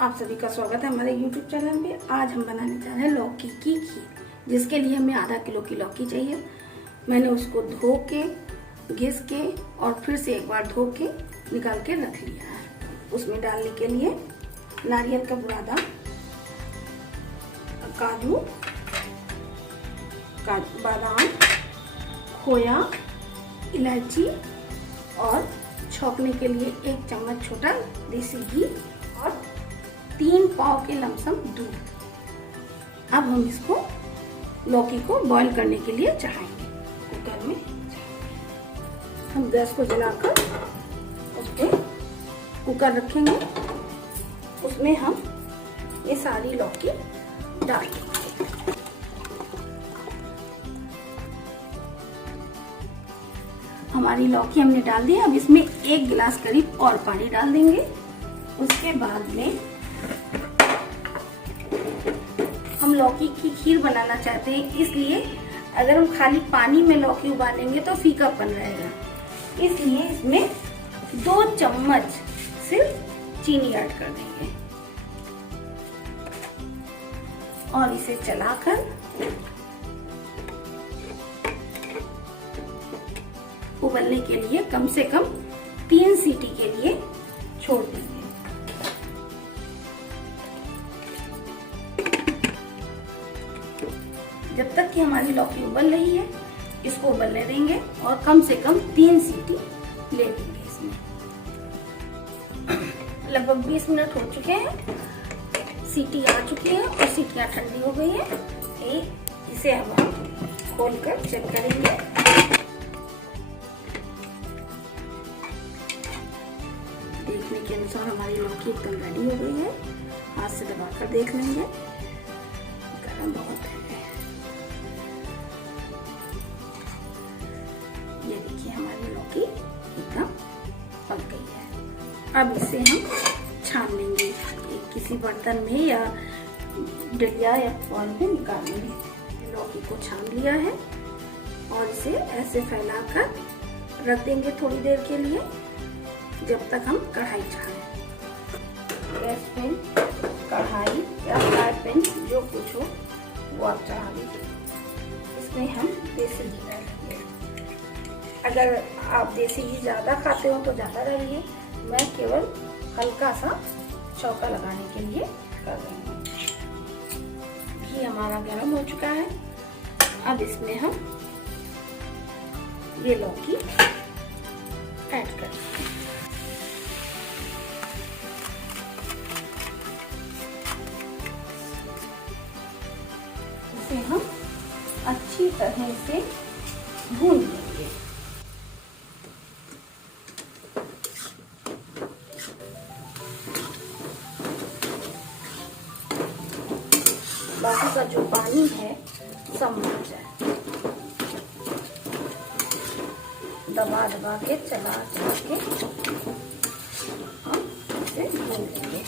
आप सभी का स्वागत है हमारे YouTube चैनल में। आज हम बनाने जा रहे हैं लौकी की खीर, जिसके लिए हमें आधा किलो की लौकी चाहिए। मैंने उसको धो के, घिस के और फिर से एक बार धो के निकाल के रख लिया है। उसमें डालने के लिए नारियल का बुरादा, काजू, बादाम, खोया, इलायची और छौंकने के लिए 1 चम्मच छोटा देसी घी और 3 पाव के लमसम दूध। अब हम इसको लौकी को बॉईल करने के लिए चढ़ाएंगे कुकर में। हम गैस को जलाकर उस पर कुकर रखेंगे। उसमें हम ये सारी लौकी डाल देंगे। हमारी लौकी हमने डाल दी। अब इसमें 1 गिलास करीब और पानी डाल देंगे। उसके बाद में हम लौकी की खीर बनाना चाहते हैं, इसलिए अगर हम खाली पानी में लौकी उबालेंगे तो फीकापन रहेगा। इसलिए इसमें 2 चम्मच सिर्फ चीनी ऐड कर देंगे और इसे चलाकर उबलने के लिए कम से कम 3 सीटी के लिए छोड़ देंगे। जब तक कि हमारी लौकी उबल रही है, इसको उबलने देंगे और कम से कम 3 सीटी ले लेंगे। इसमें लगभग 20 मिनट हो चुके हैं, सीटी आ चुकी है और सीटियां ठंडी हो गई है। इसे अब हम खोलकर चेक करेंगे। देखने के अनुसार हमारी लौकी एकदम रेडी हो गई है। हाथ से दबाकर देख लेंगे, गरम बहुत है। ये देखिए हमारी लौकी एकदम पक गई है। अब इसे हम छान लेंगे किसी बर्तन में या डलिया या बॉल में निकाल लेंगे। लौकी को छान लिया है और इसे ऐसे फैलाकर रख देंगे थोड़ी देर के लिए, जब तक हम कढ़ाई चढ़ाएं। गैस पे कढ़ाई या फ्राई पैन जो कुछ हो वो आप चढ़ा दीजिए। इसमें हम देसी घी डालेंगे। अगर आप देसी घी ज़्यादा खाते हो तो ज़्यादा डालिए। मैं केवल हल्का सा चौका लगाने के लिए कर रही हूँ। घी हमारा गर्म हो चुका है। अब इसमें हम ये लौकी ऐड करेंगे। इसे हम अच्छी तरह से भून लेंगे। बाकी का जो पानी है सब मर जाए। दबा दबा के चला के हम इसे भून लेंगे।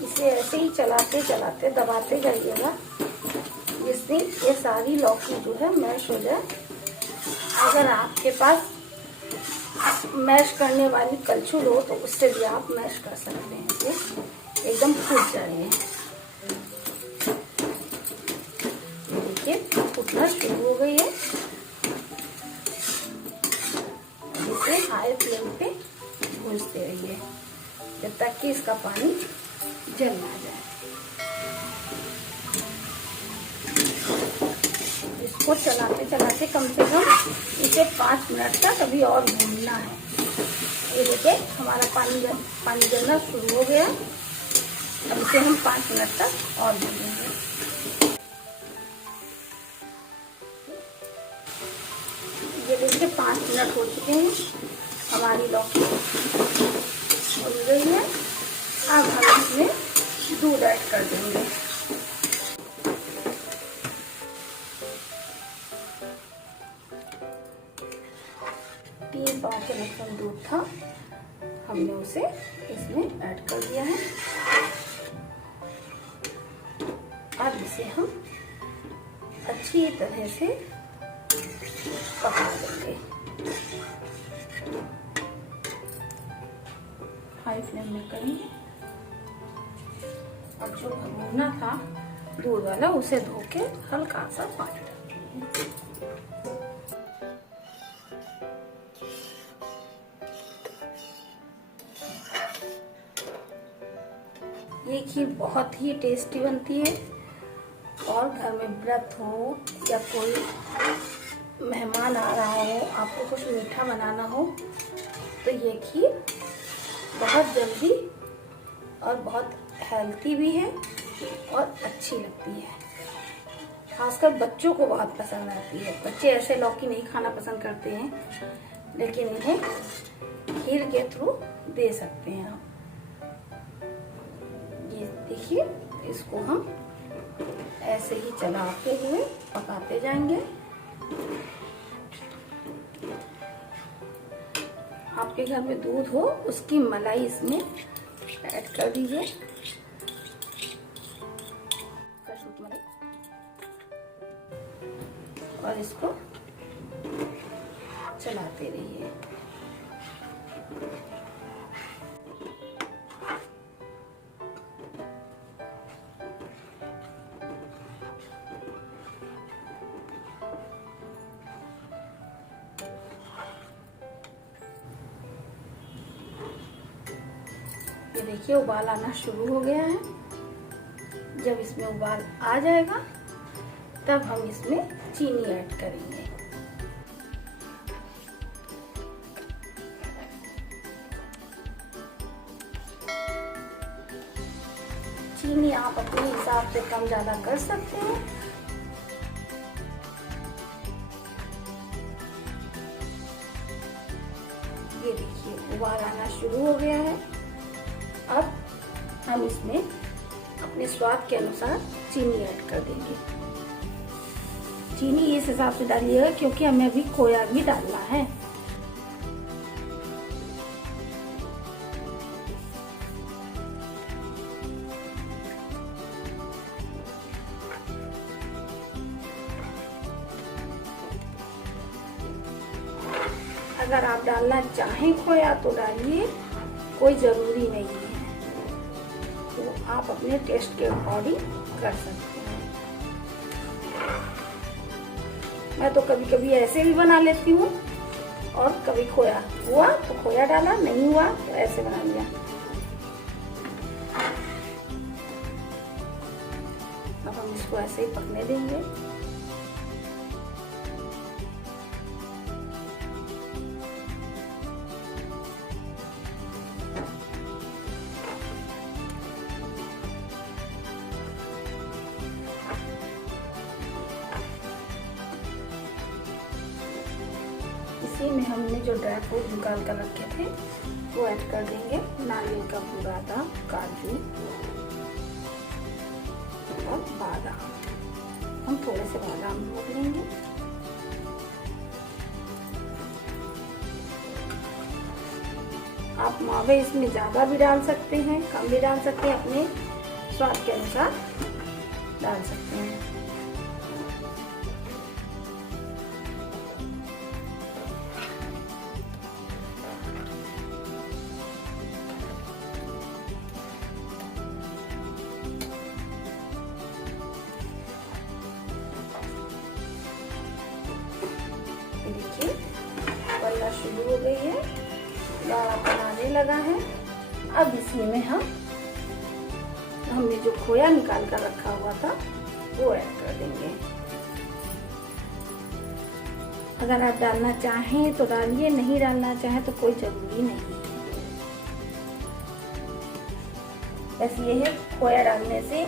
इसे ऐसे ही चलाते चलाते दबाते जाइएगा, जिससे ये सारी लौकी जो है मैश हो जाए। अगर आपके पास मैश करने वाली कलछुल हो तो उससे भी आप मैश कर सकते हैं। इसे एकदम फूट जाएंगे। देखिए फूटना शुरू हो गई है। इसे हाई फ्लेम पे भूनते रहिए जब तक कि इसका पानी जल ना जाए। इसको चलाते चलाते कम से कम इसे 5 मिनट तक अभी और भूनना है। ये देखिए हमारा पानी जलना शुरू हो गया। अब इसे हम 5 मिनट तक और भूनेंगे। ये देखिए 5 मिनट हो चुके हैं। हमारी लौकी भून गई है। अब हम इसमें दूध ऐड कर देंगे। 3 पाव के लगभग दूध था। हमने उसे इसमें ऐड कर दिया है। अब इसे हम अच्छी तरह से पका देंगे। हाई फ्लेम में करेंगे। और जो भगोना था दूध वाला उसे धो के हल्का सा पानी डालेंगे। ये खीर बहुत ही टेस्टी बनती है और घर में व्रत हो या कोई मेहमान आ रहा हो, आपको कुछ मीठा बनाना हो तो ये खीर बहुत जल्दी और बहुत हेल्थी भी है और अच्छी लगती है। खासकर बच्चों को बहुत पसंद आती है। बच्चे ऐसे लौकी नहीं खाना पसंद करते हैं, लेकिन इन्हें खीर के थ्रू दे सकते हैं आप। ये देखिए, इसको हम ऐसे ही चलाते हुए पकाते जाएंगे। आपके घर में दूध हो उसकी मलाई इसमें ऐड कर दीजिए। कसूरी मलाई, और इसको चलाते रहिए। ये देखिए, उबाल आना शुरू हो गया है। जब इसमें उबाल आ जाएगा तब हम इसमें चीनी ऐड करेंगे। चीनी आप अपने हिसाब से कम ज्यादा कर सकते हैं। ये देखिए, उबाल आना शुरू हो गया है। अब हम इसमें अपने स्वाद के अनुसार चीनी ऐड कर देंगे। चीनी इस हिसाब से डालिएगा क्योंकि हमें अभी खोया भी डालना है। अगर आप डालना चाहें खोया तो डालिए, कोई जरूरी नहीं है। तो आप अपने टेस्ट के अकॉर्डिंग कर सकते हैं। मैं तो कभी कभी ऐसे भी बना लेती हूँ और कभी खोया हुआ तो खोया डाला, नहीं हुआ तो ऐसे बना लिया। अब हम इसको ऐसे ही पकने देंगे। इसी में हमने जो ड्राई फ्रूट निकाल कर रखे थे वो ऐड कर देंगे। नारियल का बुरादा, काजू और बादाम। हम थोड़े से बादाम भून लेंगे। आप मावे इसमें ज्यादा भी डाल सकते हैं, कम भी डाल सकते हैं, अपने स्वाद के अनुसार डाल सकते हैं। देखिए, बनना शुरू हो गई है, गाढ़ा बनाने लगा है। अब इसी में हमने जो खोया निकाल कर रखा हुआ था वो ऐड कर देंगे। अगर आप डालना चाहें तो डालिए, नहीं डालना चाहें तो कोई जरूरी नहीं है। बस ये है, खोया डालने से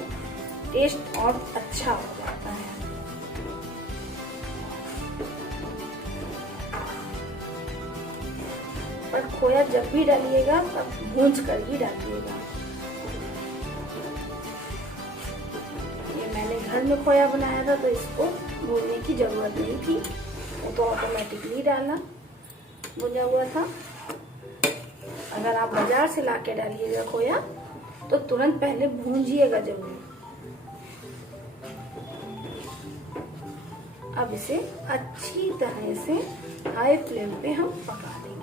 टेस्ट और अच्छा हो जाता है। पर खोया जब भी डालिएगा तब भूंज कर ही डालिएगा। ये मैंने घर में खोया बनाया था तो इसको भूनने की जरूरत नहीं थी, वो तो ऑटोमेटिकली डाला, भुना हुआ था। अगर आप बाजार से ला के डालिएगा खोया तो तुरंत पहले भूंजिएगा जरूर। अब इसे अच्छी तरह से हाई फ्लेम पे हम पका देंगे।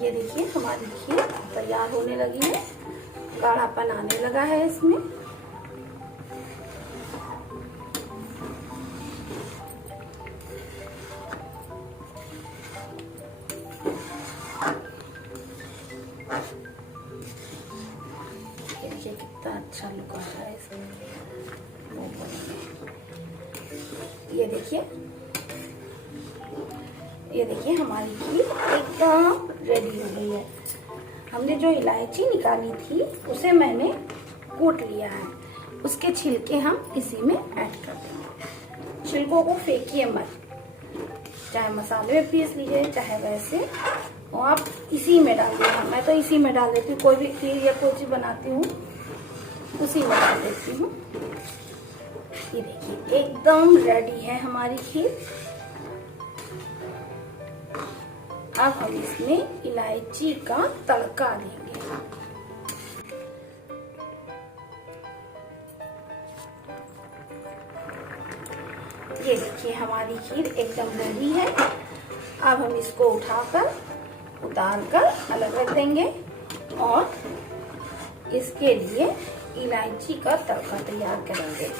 ये देखिए हमारी खीर तैयार होने लगी है, गाढ़ापन आने लगा है इसमें। देखिए कितना अच्छा लुक आ रहा है इसमें। ये देखिए हमारी खीर एकदम रेडी हो गई है। हमने जो इलायची निकाली थी उसे मैंने कूट लिया है, उसके छिलके हम इसी में ऐड कर देंगे। छिलकों को फेंकिए मत, चाहे मसाले में पीस लीजिए चाहे वैसे, और आप इसी में डाल दीजिए। मैं तो इसी में डाल देती हूँ, कोई भी खीर या कोई चीज बनाती हूँ उसी में डाल देती हूँ। ये देखिए एकदम रेडी है हमारी खीर। अब हम इसमें इलायची का तड़का देंगे। ये देखिए हमारी खीर एकदम रेडी है। अब हम इसको उतार कर अलग रख देंगे और इसके लिए इलायची का तड़का तैयार करेंगे।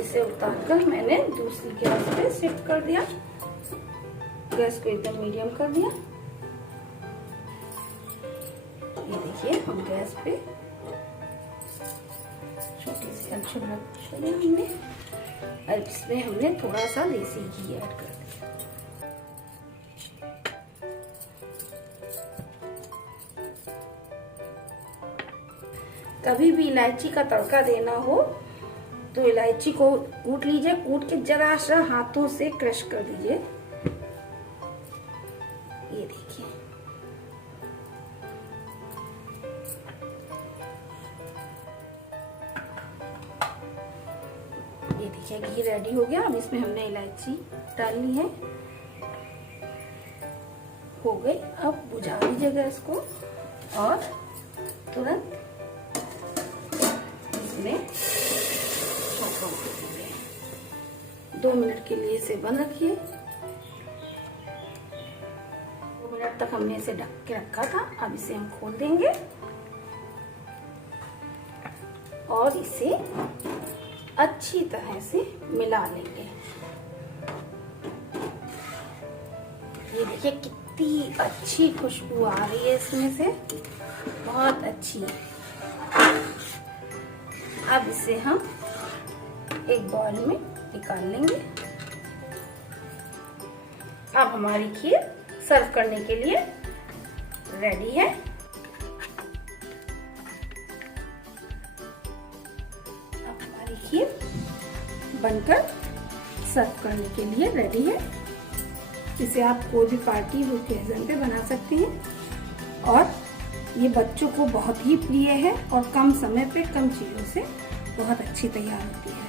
इसे उतारकर मैंने दूसरी गैस पे शिफ्ट कर दिया, गैस को एकदम मीडियम कर दिया। ये देखिए हम गैस पे छोटी सी कलछुल रखी हमने, और इसमें हमने थोड़ा सा देसी घी ऐड कर दिया। कभी भी इलायची का तड़का देना हो तो इलायची को कूट लीजिए, कूट के जरा सा हाथों से क्रश कर दीजिए। ये देखिए घी रेडी हो गया। अब इसमें हमने इलायची डालनी है, हो गई। अब बुझा लीजिए गैस को और तुरंत इसमें 2 मिनट के लिए इसे बंद रखिए। 2 मिनट तक हमने इसे ढक के रखा था। अब इसे हम खोल देंगे और इसे अच्छी तरह से मिला लेंगे। ये देखिए कितनी अच्छी खुशबू आ रही है इसमें से, बहुत अच्छी। अब इसे हम एक बाउल में निकाल लेंगे। अब हमारी खीर सर्व करने के लिए रेडी है। अब हमारी खीर बनकर सर्व करने के लिए रेडी है। इसे आप कोई भी पार्टी ओकेजन पे बना सकते हैं और ये बच्चों को बहुत ही प्रिय है और कम समय पे कम चीज़ों से बहुत अच्छी तैयार होती है।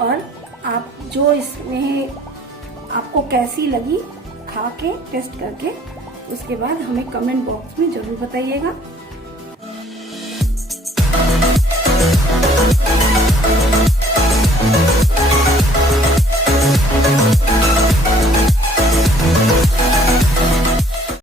और आप जो इसमें आपको कैसी लगी खा के टेस्ट करके उसके बाद हमें कमेंट बॉक्स में जरूर बताइएगा।